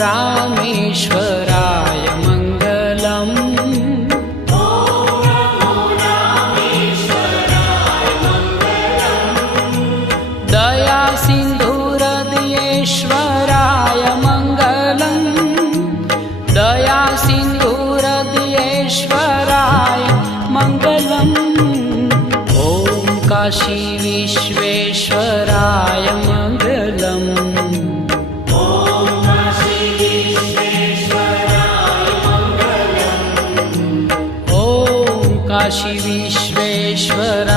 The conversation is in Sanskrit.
रामेश्वराय मङ्गलम्। दया सिन्धुहृदयेश्वराय मङ्गलम्। दया सिन्धुहृदयेश्वराय मङ्गलम्। ॐ काशी विश्वेश्वराय मङ्गलम्। काशी विश्वेश्वर